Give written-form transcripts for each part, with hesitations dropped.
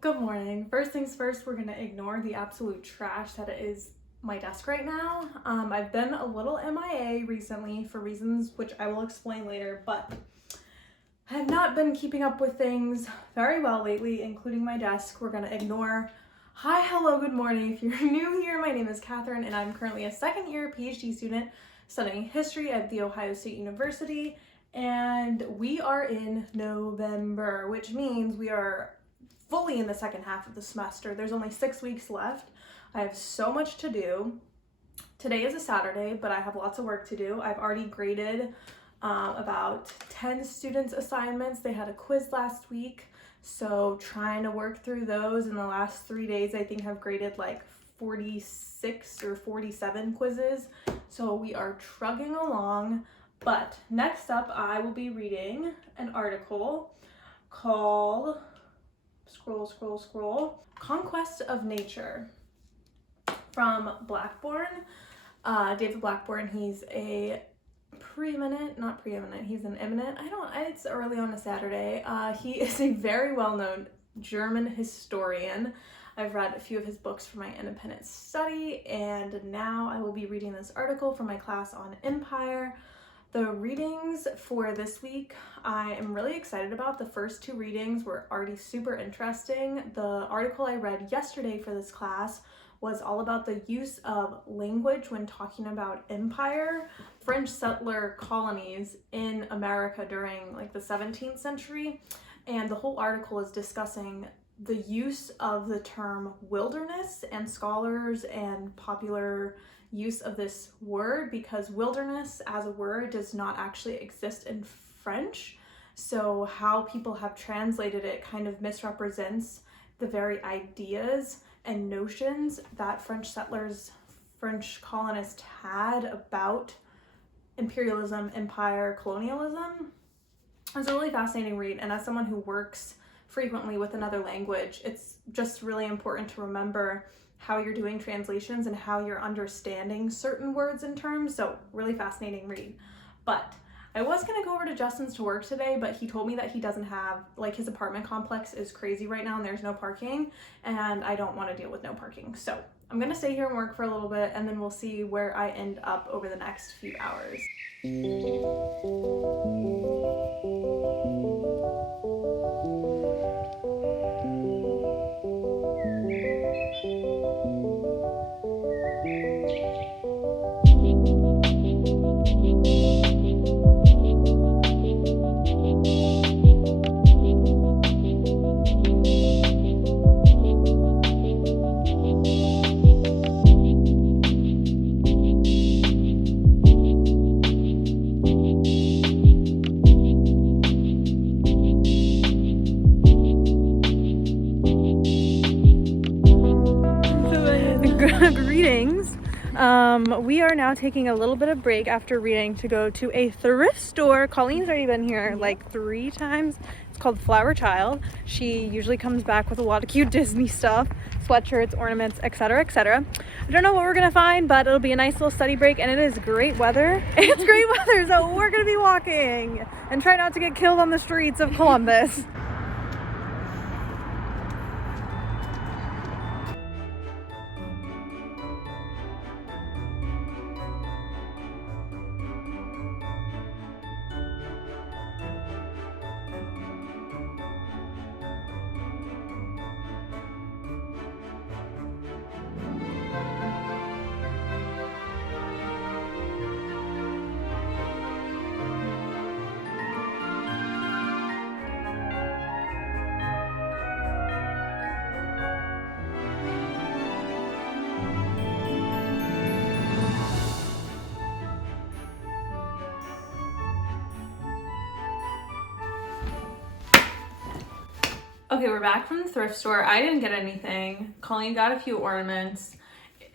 Good morning. First things first, we're gonna ignore the absolute trash that is my desk right now. I've been a little MIA recently for reasons which I will explain later, but I have not been keeping up with things very well lately, including my desk. We're gonna ignore. Hi, hello, good morning. If you're new here, my name is Katherine and I'm currently a second year PhD student studying history at The Ohio State University. And we are in November, which means we are fully in the second half of the semester. There's only 6 weeks left. I have so much to do. Today is a Saturday, but I have lots of work to do. I've already graded about 10 students' assignments. They had a quiz last week, so trying to work through those. In the last 3 days, I think I've graded like 46 or 47 quizzes. So we are trugging along. But next up, I will be reading an article called Conquest of Nature from Blackburn. David Blackburn, he's a he's an eminent, it's early on a Saturday. He is a very well-known German historian. I've read a few of his books for my independent study, and now I will be reading this article for my class on empire. The readings for this week, I am really excited about. The first 2 readings were already super interesting. The article I read yesterday for this class was all about the use of language when talking about empire, French settler colonies in America during like the 17th century. And the whole article is discussing the use of the term wilderness and scholars and popular use of this word, because wilderness as a word does not actually exist in French. So how people have translated it kind of misrepresents the very ideas and notions that French colonists had about imperialism, empire, colonialism. It's a really fascinating read, and as someone who works frequently with another language, it's just really important to remember how you're doing translations and how you're understanding certain words and terms. So really fascinating read. But I was gonna go over to Justin's to work today, but he told me that he doesn't have, like, his apartment complex is crazy right now and there's no parking, and I don't want to deal with no parking. So I'm gonna stay here and work for a little bit, and then we'll see where I end up over the next few hours. Greetings. We are now taking a little bit of break after reading to go to a thrift store. Colleen's already been here like 3 times. It's called Flower Child. She usually comes back with a lot of cute Disney stuff, sweatshirts, ornaments, etc., etc. I don't know what we're gonna find, but it'll be a nice little study break, and it is great weather. It's great weather, so we're gonna be walking and try not to get killed on the streets of Columbus. Okay, we're back from the thrift store. I didn't get anything. Colleen got a few ornaments.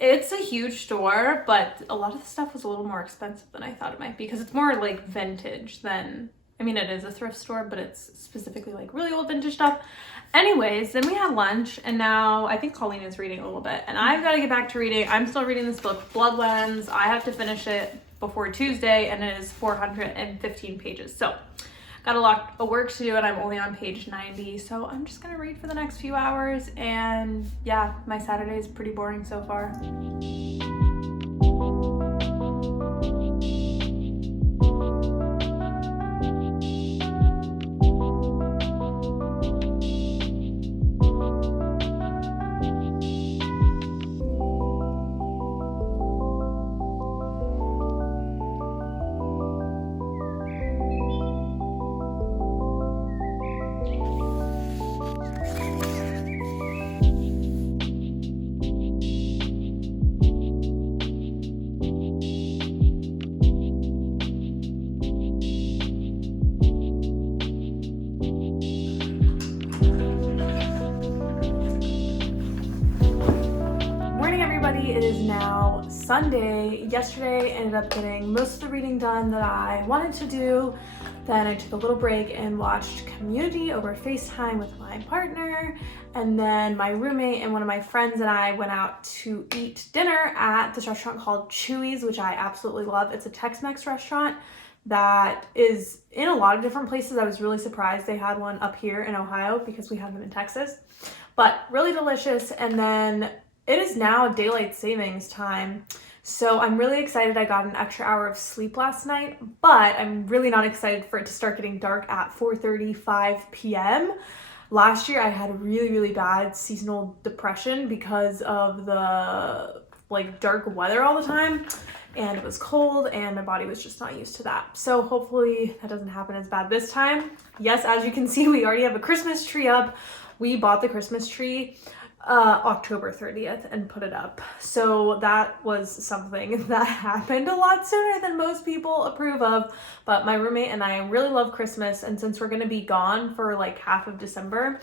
It's a huge store, but a lot of the stuff was a little more expensive than I thought it might be, because it's more like vintage than, I mean, it is a thrift store, but it's specifically like really old vintage stuff. Anyways, then we had lunch, and now I think Colleen is reading a little bit, and I've got to get back to reading. I'm still reading this book, Blood Lens. I have to finish it before Tuesday, and it is 415 pages. So got a lot of work to do and I'm only on page 90, so I'm just gonna read for the next few hours. And yeah, my Saturday is pretty boring so far. It is now Sunday. Yesterday I ended up getting most of the reading done that I wanted to do. Then I took a little break and watched Community over FaceTime with my partner. And then my roommate and one of my friends and I went out to eat dinner at this restaurant called Chewy's, which I absolutely love. It's a Tex-Mex restaurant that is in a lot of different places. I was really surprised they had one up here in Ohio because we have them in Texas. But really delicious. And then it is now daylight savings time, so I'm really excited I got an extra hour of sleep last night, but I'm really not excited for it to start getting dark at 4:35 p.m. Last year I had really bad seasonal depression because of the dark weather all the time, and it was cold and my body was just not used to that. So hopefully that doesn't happen as bad this time. Yes, as you can see, we already have a Christmas tree up. We bought the Christmas tree October 30th and put it up. So that was something that happened a lot sooner than most people approve of. But my roommate and I really love Christmas, and since we're going to be gone for like half of December,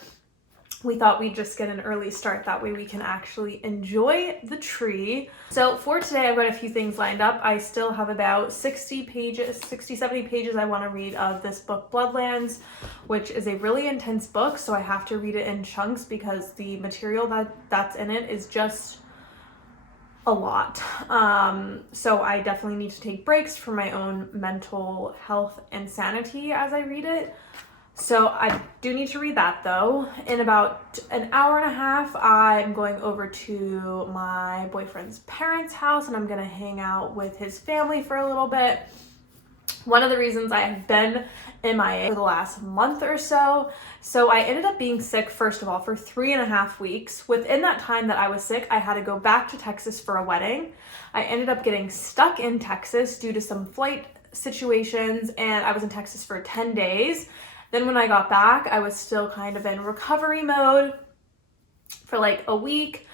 we thought we'd just get an early start. That way we can actually enjoy the tree. So for today, I've got a few things lined up. I still have about 70 pages I want to read of this book, Bloodlands, which is a really intense book. So I have to read it in chunks because the material that's in it is just a lot. So I definitely need to take breaks for my own mental health and sanity as I read it. So I do need to read that though. In about an hour and a half, I'm going over to my boyfriend's parents' house and I'm gonna hang out with his family for a little bit. One of the reasons I have been MIA for the last month or so. So I ended up being sick, first of all, for 3.5 weeks. Within that time that I was sick, I had to go back to Texas for a wedding. I ended up getting stuck in Texas due to some flight situations, and I was in Texas for 10 days. Then when I got back, I was still kind of in recovery mode for like a week.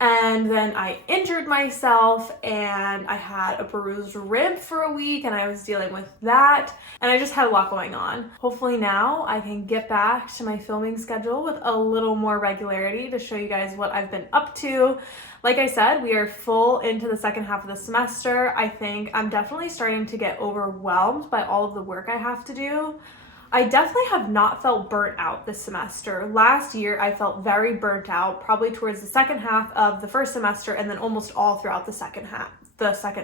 And then I injured myself and I had a bruised rib for a week and I was dealing with that. And I just had a lot going on. Hopefully now I can get back to my filming schedule with a little more regularity to show you guys what I've been up to. Like I said, we are full into the second half of the semester. I think I'm definitely starting to get overwhelmed by all of the work I have to do. I definitely have not felt burnt out this semester. Last year, I felt very burnt out, probably towards the second half of the first semester and then almost all throughout the second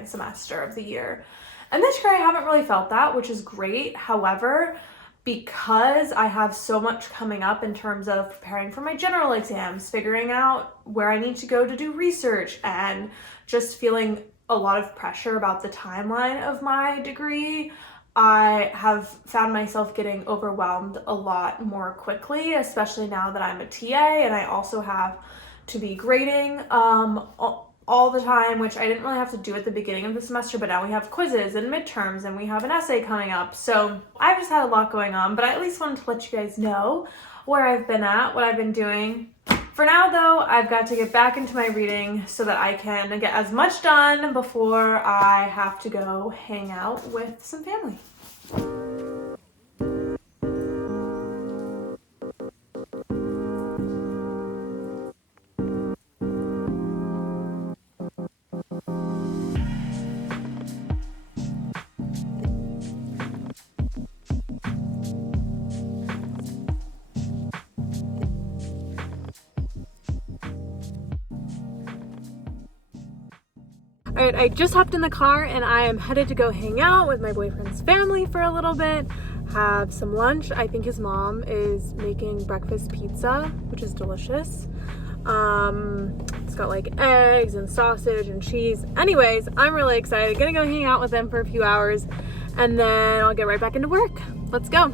semester of the year. And this year, I haven't really felt that, which is great. However, because I have so much coming up in terms of preparing for my general exams, figuring out where I need to go to do research, and just feeling a lot of pressure about the timeline of my degree, I have found myself getting overwhelmed a lot more quickly, especially now that I'm a TA and I also have to be grading all the time, which I didn't really have to do at the beginning of the semester, but now we have quizzes and midterms and we have an essay coming up. So I've just had a lot going on, but I at least wanted to let you guys know where I've been at, what I've been doing. For now though, I've got to get back into my reading so that I can get as much done before I have to go hang out with some family. All right, I just hopped in the car and I am headed to go hang out with my boyfriend's family for a little bit. have some lunch. I think his mom is making breakfast pizza, which is delicious. It's got like eggs and sausage and cheese. Anyways, I'm really excited. Gonna go hang out with them for a few hours and then I'll get right back into work. Let's go.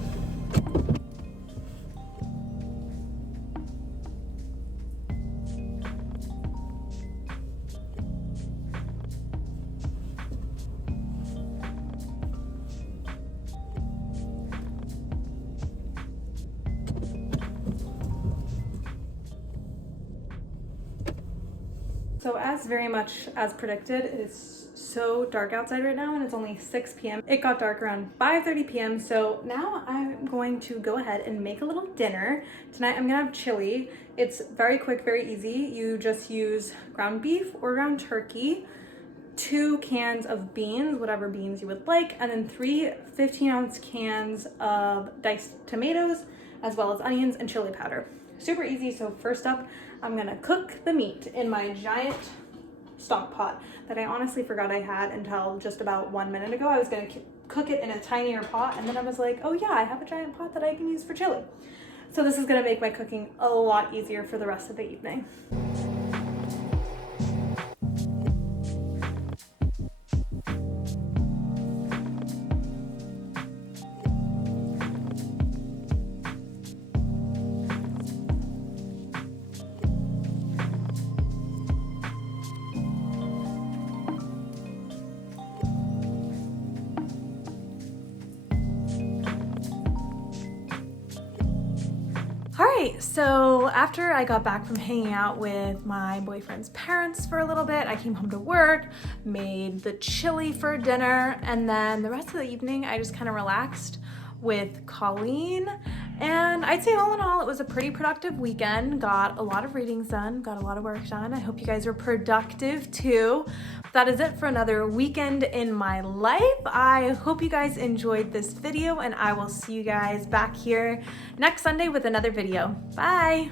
So as very much as predicted, it's so dark outside right now and it's only 6 p.m. It got dark around 5:30 p.m. So now I'm going to go ahead and make a little dinner. Tonight I'm gonna have chili. It's very quick, very easy. You just use ground beef or ground turkey, 2 cans of beans, whatever beans you would like, and then 3 15-ounce cans of diced tomatoes, as well as onions and chili powder. Super easy. So first up, I'm gonna cook the meat in my giant stock pot that I honestly forgot I had until just about 1 minute ago. I was gonna cook it in a tinier pot, and then I was like, oh yeah, I have a giant pot that I can use for chili. So this is gonna make my cooking a lot easier for the rest of the evening. Alright, so after I got back from hanging out with my boyfriend's parents for a little bit, I came home to work, made the chili for dinner, and then the rest of the evening I just kind of relaxed with Colleen. And I'd say all in all, it was a pretty productive weekend. Got a lot of readings done, got a lot of work done. I hope you guys were productive too. That is it for another weekend in my life. I hope you guys enjoyed this video and I will see you guys back here next Sunday with another video. Bye.